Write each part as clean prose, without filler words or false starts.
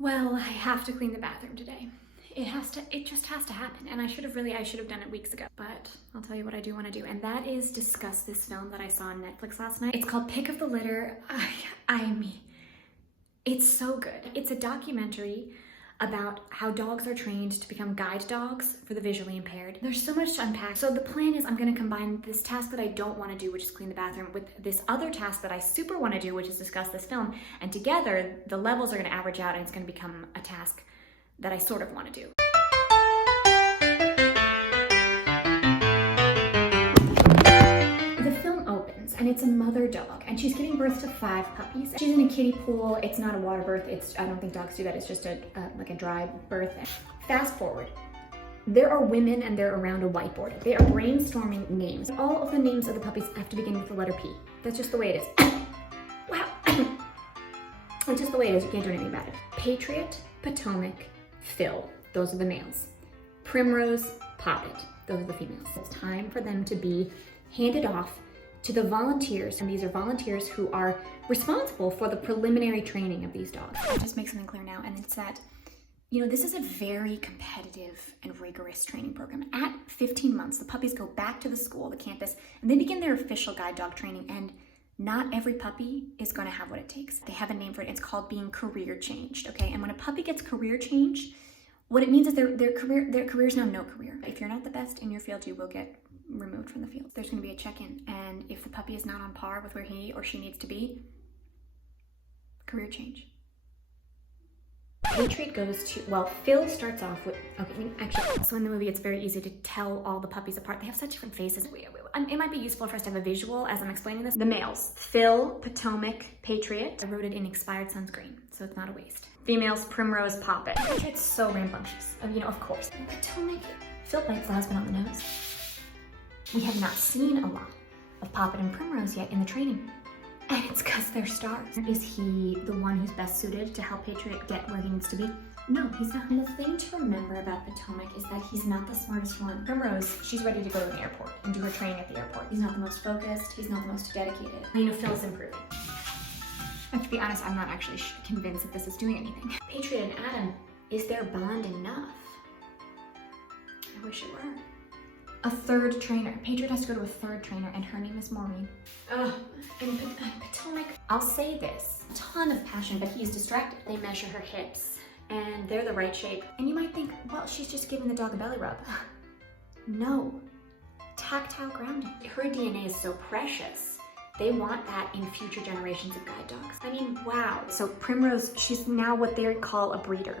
Well, I have to clean the bathroom today. It just has to happen. And I should have done it weeks ago. But I'll tell you what I do want to do. And that is discuss this film that I saw on Netflix last night. It's called Pick of the Litter. I mean, it's so good. It's a documentary about how dogs are trained to become guide dogs for the visually impaired. There's so much to unpack. So the plan is I'm gonna combine this task that I don't wanna do, which is clean the bathroom, with this other task that I super wanna do, which is discuss this film. And together, the levels are gonna average out and it's gonna become a task that I sort of wanna do. And it's a mother dog, and she's giving birth to 5 puppies. She's in a kiddie pool. It's not a water birth. I don't think dogs do that. It's just like a dry birth. Fast forward. There are women and they're around a whiteboard. They are brainstorming names. All of the names of the puppies have to begin with the letter P. That's just the way it is. Wow. That's just the way it is. You can't do anything about it. Patriot, Potomac, Phil. Those are the males. Primrose, Poppet. Those are the females. It's time for them to be handed off to the volunteers, and these are volunteers who are responsible for the preliminary training of these dogs. I'll just make something clear now, and it's that, this is a very competitive and rigorous training program. At 15 months, the puppies go back to the school, the campus, and they begin their official guide dog training, and not every puppy is gonna have what it takes. They have a name for it. It's called being career changed, okay? And when a puppy gets career change, what it means is their career is now no career. If you're not the best in your field, you will get removed from the field. There's going to be a check-in, and if the puppy is not on par with where he or she needs to be, career change. Patriot goes to, Phil starts off with, actually, so in the movie it's very easy to tell all the puppies apart. They have such different faces. It might be useful for us to have a visual as I'm explaining this. The males, Phil, Potomac, Patriot. I wrote it in expired sunscreen, so it's not a waste. Females, Primrose, Poppet. Patriot's so rambunctious, of course. Potomac, Phil bites the husband on the nose. We have not seen a lot of Poppet and Primrose yet in the training. And it's because they're stars. Is he the one who's best suited to help Patriot get where he needs to be? No, he's not. And the thing to remember about Potomac is that he's not the smartest one. Primrose, she's ready to go to the airport and do her training at the airport. He's not the most focused. He's not the most dedicated. Phil's improving. I have to be honest, I'm not actually convinced that this is doing anything. Patriot and Adam, is their bond enough? I wish it were. A third trainer. Patriot has to go to a third trainer, and her name is Maureen. And Potomac, I'll say this, a ton of passion, but he's distracted. They measure her hips, and they're the right shape. And you might think, well, she's just giving the dog a belly rub. No, tactile grounding. Her DNA is so precious. They want that in future generations of guide dogs. Wow. So Primrose, she's now what they call a breeder.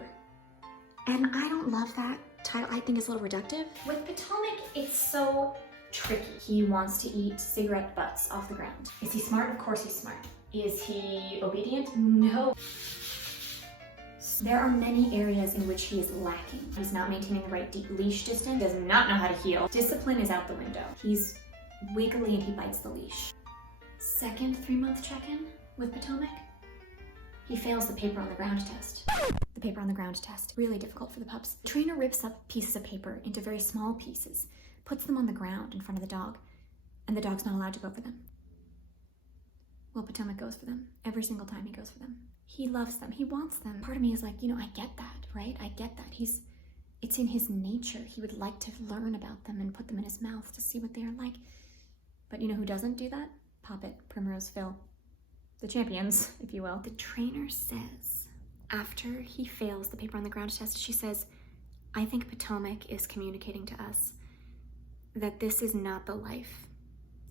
And I don't love that title. I think it's a little reductive. With Potomac, it's so tricky. He wants to eat cigarette butts off the ground. Is he smart? Of course he's smart. Is he obedient? No. There are many areas in which he is lacking. He's not maintaining the right leash distance, does not know how to heel. Discipline is out the window. He's wiggly and he bites the leash. Second 3-month check-in with Potomac, he fails the paper on the ground test. The paper on the ground test, really difficult for the pups. The trainer rips up pieces of paper into very small pieces, puts them on the ground in front of the dog, and the dog's not allowed to go for them. Well, Potomac goes for them. Every single time he goes for them. He loves them, he wants them. Part of me is like, I get that, right? I get that. It's in his nature. He would like to learn about them and put them in his mouth to see what they are like. But who doesn't do that? Poppet, Primrose, Phil. The champions, if you will. The trainer says, after he fails the paper on the ground test, she says, I think Potomac is communicating to us that this is not the life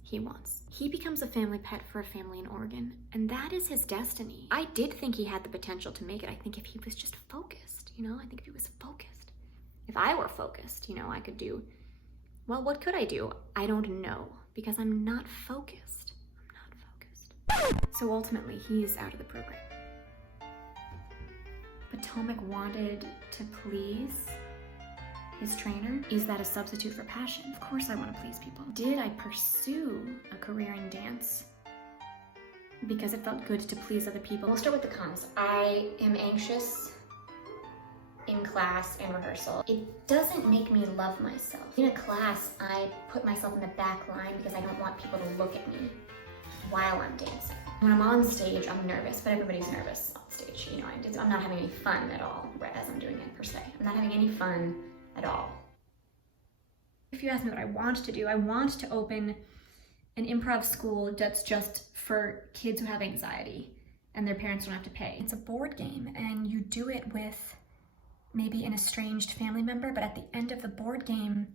he wants. He becomes a family pet for a family in Oregon, and that is his destiny. I did think he had the potential to make it. I think if he was just focused, I think if he was focused. If I were focused, I could do, well, what could I do? I don't know, because I'm not focused. So ultimately, he is out of the program. Potomac wanted to please his trainer. Is that a substitute for passion? Of course I want to please people. Did I pursue a career in dance because it felt good to please other people? We'll start with the cons. I am anxious in class and rehearsal. It doesn't make me love myself. In a class, I put myself in the back line because I don't want people to look at me while I'm dancing. When I'm on stage, I'm nervous, but everybody's nervous. stage. You know, I'm not having any fun at all as I'm doing it per se. I'm not having any fun at all. If you ask me what I want to do, I want to open an improv school that's just for kids who have anxiety and their parents don't have to pay. It's a board game and you do it with maybe an estranged family member, but at the end of the board game,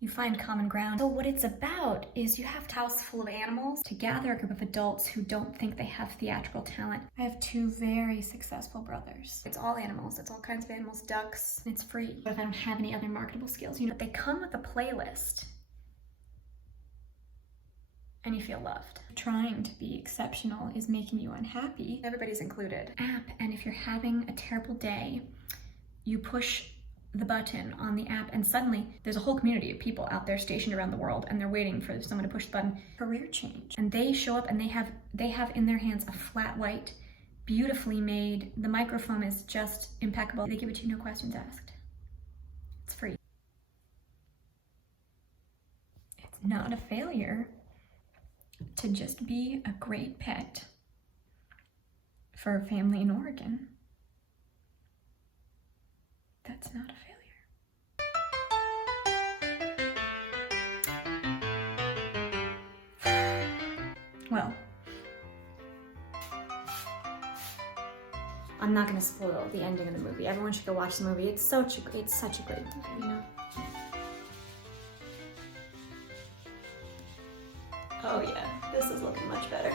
you find common ground. So what it's about is you have a house full of animals to gather a group of adults who don't think they have theatrical talent. I have two very successful brothers. It's all animals, it's all kinds of animals, ducks, and it's free. But if I don't have any other marketable skills, you know, they come with a playlist and you feel loved. Trying to be exceptional is making you unhappy. Everybody's included. App, and if you're having a terrible day, you push the button on the app and suddenly there's a whole community of people out there stationed around the world and they're waiting for someone to push the button. Career change. And they show up and they have in their hands a flat white, beautifully made, the microphone is just impeccable. They give it to you, no questions asked. It's free. It's not a failure to just be a great pet for a family in Oregon. That's not a failure. Well, I'm not going to spoil the ending of the movie. Everyone should go watch the movie. It's such a great movie, you know? Oh yeah, this is looking much better.